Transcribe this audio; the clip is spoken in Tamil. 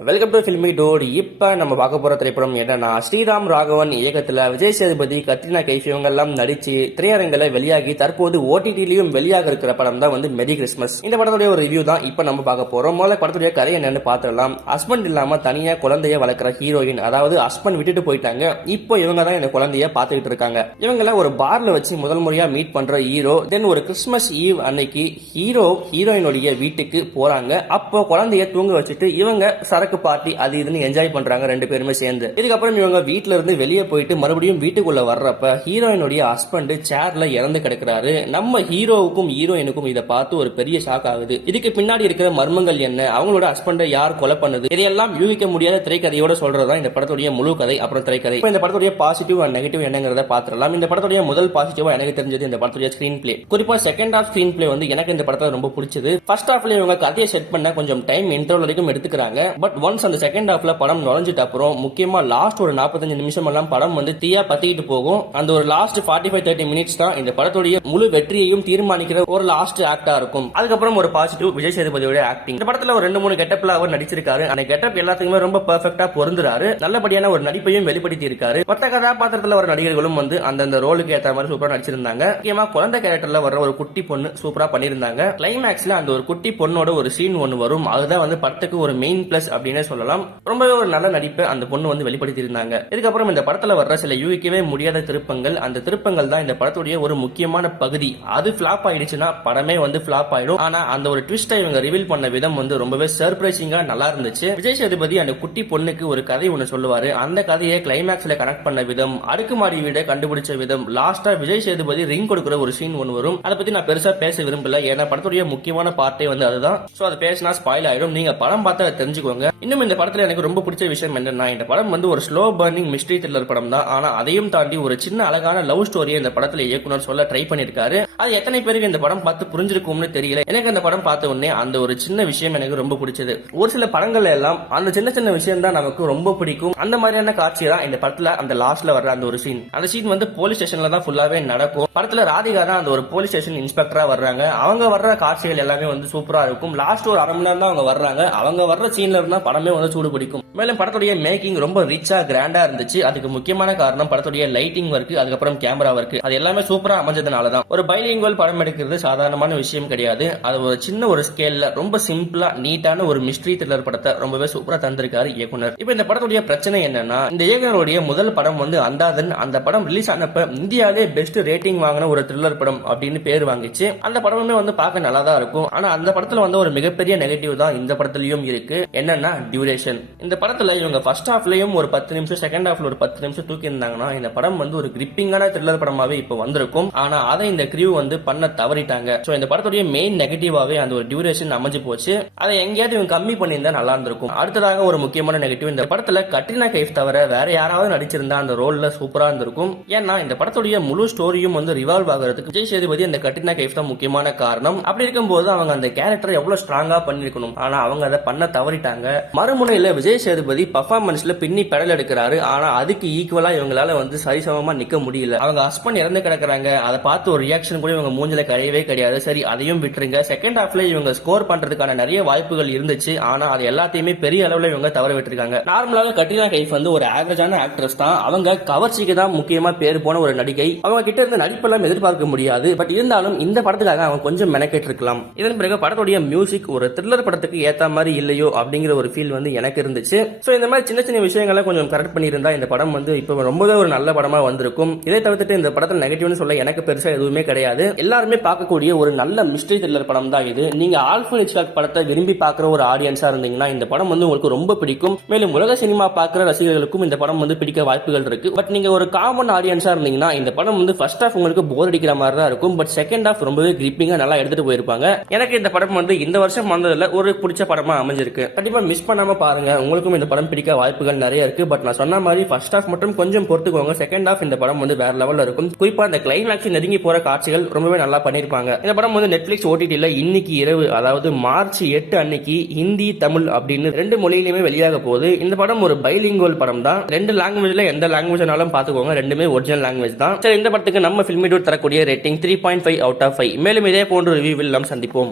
வெல்கம் டு ஃபில்மி டோட். இப்ப நம்ம பார்க்க போற திரைப்படம் என்னன்னா, ஸ்ரீராம் ராகவன் இயக்கத்துல விஜய் சேதுபதி, கத்ரினா கைஃப் இவங்க எல்லாம் நடிச்சு திரையரங்கில வெளியாகி தற்போது ஓடிடிலையும் வெளியாக இருக்கிற படம் தான் வந்து மெரி கிறிஸ்மஸ். இந்த படத்துடைய ஒரு ரிவ்யூ தான் இப்ப நம்ம பார்க்க போறோம். முதல்ல படத்துடைய கதை என்னன்னு பார்த்துடலாம். ஹஸ்பண்ட் இல்லாம தனியா குழந்தைய வளர்க்குற ஹீரோயின், அதாவது ஹஸ்பண்ட் விட்டுட்டு போயிட்டாங்க, இப்போ இவங்க தான் இந்த குழந்தைய பாத்துக்கிட்டு இருக்காங்க. இவங்கள ஒரு பார்ல வச்சு முதல் முறையா மீட் பண்ற ஹீரோ. தென் ஒரு கிறிஸ்மஸ் ஈவ் அன்னைக்கு ஹீரோயினுடைய வீட்டுக்கு போறாங்க. அப்போ குழந்தைய தூங்க வச்சுட்டு இவங்க சரக்கு பார்ட்டி அது இதுன்னு என்ஜாய் பண்றாங்க ரெண்டு பேருமே சேர்ந்து. இதுக்கப்புறம் இவங்க வீட்ல இருந்து வெளியே போயிட்டு மறுபடியும் வீட்டுக்குள்ள வர்றப்ப ஹீரோயினுடைய ஹஸ்பண்ட் சேர்ல இறந்து கிடக்குறாரு. நம்ம ஹீரோவுக்கும் ஹீரோயினுக்கும் இதை பார்த்து ஒரு பெரிய ஷாக் ஆகுது. இதுக்கு பின்னாடி இருக்கிற மர்மங்கள் என்ன, அவங்களோட ஹஸ்பண்டை யார் கொலை பண்ணது, இதையெல்லாம் யூகிக்க முடியாத திரைக்கதையோட சொல்றதுதான் இந்த படத்துடைய முழு கதை அப்புறம் திரைக்கதை. இந்த படத்துடைய பாசிட்டிவ் அண்ட் நெகட்டிவ் என்னங்கிறத பார்த்துடலாம். இந்த படத்துடைய முதல் பாசிட்டிவா எனக்கு தெரிஞ்சது இந்த படத்துடைய ஸ்கிரீன் பிளே. குறிப்பா செகண்ட் ஹாஃப் ஸ்கிரீன் பிளே வந்து எனக்கு இந்த படத்தை ரொம்ப பிடிச்சது. ஃபர்ஸ்ட் ஹாஃப்ல இவங்க கதையை செட் பண்ண கொஞ்சம் டைம் இன்டர்வல் வரைக்கும் எடுத்துக்கிறாங்க. பட் ஒன்ஸ் அந்த செகண்ட் ஹாஃப்ல படம் நுழைஞ்சிட்ட அப்புறம் முக்கியமா லாஸ்ட் ஒரு 45 நிமிஷம் எல்லாம் படம் வந்து தீயா பத்திக்கிட்டு போகும். அந்த ஒரு லாஸ்ட் 45-30 மினிட்ஸ் தான் இந்த படத்துடைய முழு வெற்றியையும் தீர்மானிக்கிற ஒரு லாஸ்ட் ஆக்டா இருக்கும். அதுக்கப்புறம் ஒரு பாசிட்டிவ் விஜய் சேதுபதியோட ஆக்டிங். இந்த படத்துல ஒரு 2-3 கெட்டப்ல அவர் நடிச்சிருக்காரு. அந்த கெட்டப் எல்லாத்துக்குமே ரொம்ப பெர்ஃபெக்ட்டா பொருந்துறாரு. நல்லபடியான ஒரு நடிப்பையும் வெளிப்படுத்தி இருக்காரு. மொத்த கதாபாத்திரத்துல வர நடிகர்களும் வந்து அந்தந்த ரோலுக்கு ஏற்ற மாதிரி சூப்பரா நடிச்சிருந்தாங்க. முக்கியமா குழந்தை கேரக்டர்ல வர ஒரு குட்டி பொண்ணு சூப்பரா பண்ணிருந்தாங்க. கிளைமேக்ஸ்ல அந்த ஒரு குட்டி பொண்ணோட ஒரு சீன் ஒன்னு வரும். அதுதான் வந்து படத்துக்கு ஒரு மெயின் பிளஸ் அப்படின்னு சொல்லலாம். ரொம்பவே ஒரு நல்ல நடிப்பை அந்த பொண்ணு வந்து வெளிப்படுத்தி இருந்தாங்க. இதுக்கப்புறம் இந்த படத்துல வர்ற சில யூகிக்கவே முடியாத திருப்பங்கள், அந்த திருப்பங்கள் தான் இந்த படத்துடைய ஒரு முக்கியமான பகுதி. அது பிளாப் ஆயிடுச்சுன்னா படமே வந்து பிளாப் ஆயிடும். ஆனா அந்த ஒரு ட்விஸ்டை இவங்க ரிவீல் பண்ண விதம் வந்து ரொம்பவே சர்ப்ரைசிங்கா நல்லா இருந்துச்சு. விஜய் சேதுபதி அந்த குட்டி பொண்ணுக்கு ஒரு கதை ஒன்னு சொல்லுவாரு. அந்த கதையை கிளைமேக்ஸ்ல கனெக்ட் பண்ண விதம், அடுக்குமாடி வீட கண்டுபிடிச்ச விதம், லாஸ்டா விஜய் சேதுபதி ரிங் கொடுக்கிற ஒரு சீன் ஒன்னு வரும். அதை பத்தி நான் பெருசா பேச விரும்பல, ஏன்னா படத்துடைய முக்கியமான பார்ட்டே வந்து அதுதான். சோ அதை பேசினா ஸ்பாயில் ஆயிடும். நீங்க படம் பார்த்தா தெரிஞ்சுக்கோங்க. இன்னும் இந்த படத்துல எனக்கு ரொம்ப பிடிச்ச விஷயம் என்னன்னா, இந்த படம் வந்து ஒரு ஸ்லோ பர்னிங் மிஸ்ட்ரி த்ரில்லர் படம் தான். ஆனா அதையும் தாண்டி ஒரு சின்ன அழகான லவ் ஸ்டோரியை இந்த படத்துல இயக்குனர் சொல்ல ட்ரை பண்ணிருக்காரு. அது எத்தனை பேருக்கு இந்த படம் பார்த்து புரிஞ்சிருக்கும்னு தெரியல. எனக்கு இந்த படம் பார்த்த உடனே அந்த ஒரு சின்ன விஷயம் எனக்கு ரொம்ப பிடிச்சது. ஒரு சில படங்கள்ல எல்லாம் அந்த சின்ன சின்ன விஷயம் தான் நமக்கு ரொம்ப பிடிக்கும். அந்த மாதிரியான காட்சி தான் இந்த படத்துல அந்த லாஸ்ட்ல வர்ற அந்த ஒரு சீன். அந்த சீன் வந்து போலீஸ் ஸ்டேஷன்ல தான் ஃபுல்லாவே நடக்கும். படத்துல ராதிகா தான் அந்த ஒரு போலீஸ் ஸ்டேஷன் இன்ஸ்பெக்டரா வர்றாங்க. அவங்க வர்ற காட்சிகள் எல்லாமே வந்து சூப்பரா இருக்கும். லாஸ்ட் ஒரு 1/2 மணி நேரம் தான் அவங்க வர்றாங்க. அவங்க வர்ற சீன்ல இருந்தா படமே வந்து சூடு பிடிக்கும். மேலும் படத்துடைய மேக்கிங் ரொம்ப ரிச்சா கிராண்டா இருந்துச்சு. அதுக்கு முக்கியமான காரணம் படத்துடைய லைட்டிங் ஒர்க், அதுக்கப்புறம் கேமரா ஒர்க், அது எல்லாமே சூப்பரா அமைஞ்சதுனால தான். ஒரு பைலிங்குவல் படம் எடுக்கிறது சாதாரணமான விஷயம் கிடையாது. அது ஒரு சின்ன ஒரு ஸ்கேல்ல ரொம்ப சிம்பிளா நீட்டான ஒரு மிஸ்ட்ரி த்ரில்லர் படத்தை ரொம்பவே சூப்பரா தந்திருக்காரு இயக்குனர். இப்போ இந்த படத்துடைய பிரச்சனை என்னன்னா, இந்த இயக்குனருடைய முதல் படம் வந்து அந்தாதன். அந்த படம் ரிலீஸ் ஆனப்ப இந்தியாவிலே பெஸ்ட் ரேட்டிங் வாங்கின ஒரு த்ரில்லர் படம் அப்படின்னு பேர் வாங்கிச்சு. அந்த படமுமே வந்து பார்க்க நல்லா தான் இருக்கும். ஆனா அந்த படத்துல வந்து ஒரு மிகப்பெரிய நெகட்டிவ் தான் இந்த படத்துலயும் இருக்கு. என்னன்னா டியூரேஷன். இந்த படத்துல இவங்க ஃபர்ஸ்ட் ஹாஃப்லயும் ஒரு 10 நிமிஷம், செகண்ட் ஹாஃப்ல ஒரு 10 நிமிஷம் தூக்கி இருந்தாங்கன்னா இந்த படம் வந்து ஒரு கிரிப்பிங்கான த்ரில்லர் படமாவே இப்ப வந்திருக்கும். ஆனா அதை இந்த கிரியூ வந்து பண்ண தவறிட்டாங்க. சோ இந்த படத்துடைய மெயின் நெகட்டிவாவே அந்த ஒரு டியூரேஷன் அமைஞ்சு போச்சு. அதை எங்கேயாவது இவங்க கம்மி பண்ணியிருந்தா நல்லா இருந்திருக்கும். அடுத்ததாக ஒரு முக்கியமான நெகட்டிவ், இந்த படத்துல கத்ரினா கைஃப் தவிர வேற யாராவது நடிச்சிருந்தா அந்த ரோல்ல சூப்பரா இருந்திருக்கும். ஏன்னா இந்த படத்துடைய முழு ஸ்டோரியும் வந்து ரிவால்வ் ஆகிறதுக்கு விஜய் சேதுபதி அந்த கத்ரினா கைஃப் தான் முக்கியமான காரணம். அப்படி இருக்கும்போது அவங்க அந்த கேரக்டர் எவ்வளவு ஸ்ட்ராங்கா பண்ணிருக்கணும். ஆனா அவங்க அதை பண்ண தவறிட்டாங்க. மறுமுனையில விஜய் சேதுபதி பர்ஃபார்மன்ஸ்ல பின்னி பெடல் எடுக்கிறாரு. ஆனா அதுக்கு ஈக்குவலா இவங்களால வந்து சரிசமமா நிக்க முடியல. அவங்க ஹஸ்பண்ட் இறந்து கிடக்குறாங்க, அதை பார்த்து ஒரு ரியாக்ஷன் கூட இவங்க மூஞ்சில கிடையவே கிடையாது. சரி அதையும் விட்டுருங்க. செகண்ட் ஹாஃப்ல இவங்க ஸ்கோர் பண்றதுக்கான நிறைய வாய்ப்புகள் இருந்துச்சு. ஆனா அது எல்லாத்தையுமே பெரிய அளவுல இவங்க தவற விட்டுருக்காங்க. நார்மலாக கத்ரினா கைஃப் வந்து ஒரு ஆவரேஜான ஆக்ட்ரஸ் தான். அவங்க கவர்ச்சிக்கு தான் முக்கியமா பேர் போன ஒரு நடிகை. அவங்க கிட்ட இருந்து நடிப்பெல்லாம் எதிர்பார்க்க முடியாது. பட் இருந்தாலும் இந்த படத்துக்காக அவங்க கொஞ்சம் மெனக்கேட்டு இருக்கலாம். இதன் பிறகு படத்துடைய மியூசிக் ஒரு த்ரில்லர் படத்துக்கு ஏத்த மாதிரி இல்லையோ அப்படிங்கிற ஒரு ஃபீல் வந்து எனக்கு இருந்துச்சு. சோ இந்த மாதிரி சின்ன சின்ன விஷயங்களை கொஞ்சம் கரெக்ட் பண்ணியிருந்தா இந்த படம் வந்து இப்போ ரொம்பவே ஒரு நல்ல படமா வந்திருக்கும். இதை தவிர்த்துட்டு இந்த படத்தில் நெகட்டிவ்னு சொல்ல எனக்கு பெருசா எதுவுமே கிடையாது. எல்லாருமே பார்க்கக்கூடிய ஒரு நல்ல மிஸ்ட்ரி த்ரில்லர் படம் தான் இது. நீங்க ஆல்ஃபன் ஹிட்ச்காக் படத்தை விரும்பி பார்க்குற ஒரு ஆடியன்ஸா இருந்தீங்கன்னா இந்த படம் வந்து உங்களுக்கு ரொம்ப பிடிக்கும். மேலும் உலக சினிமா பார்க்குற ரசிகர்களுக்கும் இந்த படம் வந்து பிடிக்க வாய்ப்புகள் இருக்கு. பட் நீங்க ஒரு காமன் ஆடியன்ஸா இருந்தீங்கன்னா இந்த படம் வந்து ஃபர்ஸ்ட் ஹாஃப் உங்களுக்கு போர் அடிக்கிற மாதிரி தான் இருக்கும். பட் செகண்ட் ஹாஃப் ரொம்பவே கிரிப்பிங்கா நல்லா எடுத்துட்டு போயிருப்பாங்க. எனக்கு இந்த படம் வந்து இந்த வருஷம் வந்ததுல ஒரு பிடிச்ச படமா அமைஞ்சிருக்கு. கண்டிப்பா மிஸ் பண்ணாம பாருங்க. உங்களுக்கும் இந்த படம் பிடிக்க வாய்ப்புகள் நிறைய இருக்கு. பட் நான் சொன்ன மாதிரி ஃபர்ஸ்ட் ஹாஃப் மட்டும் கொஞ்சம் பொறுத்துக்கோங்க. செகண்ட் ஹாஃப் இந்த படம் வந்து வேற லெவல்ல இருக்கும். குறிப்பா அந்த கிளைமேக்ஸ் நெருங்கி போற காட்சிகள் ரொம்பவே நல்லா பண்ணிருப்பாங்க. இந்த படம் வந்து நெட்ஃபிளிக்ஸ் ஓடிடில இன்னைக்கு இரவு, அதாவது மார்ச் 8 அன்னைக்கு ஹிந்தி, தமிழ் அப்படின்னு 2 மொழியிலுமே வெளியாக போகுது. இந்த படம் ஒரு பைலிங்குவல் படம் தான். 2 லாங்குவேஜ்ல எந்த லாங்குவேஜ்னாலும் பாத்துக்கோங்க. ரெண்டுமே ஒரிஜினல் லாங்குவேஜ் தான். சரி, இந்த படத்துக்கு நம்ம ஃபில்மி டூட் தரக்கூடிய ரேட்டிங் 3.5 அவுட் ஆஃப் 5. மேலும் இதே போன்ற ரிவ்யூவில் நாம் சந்திப்போம்.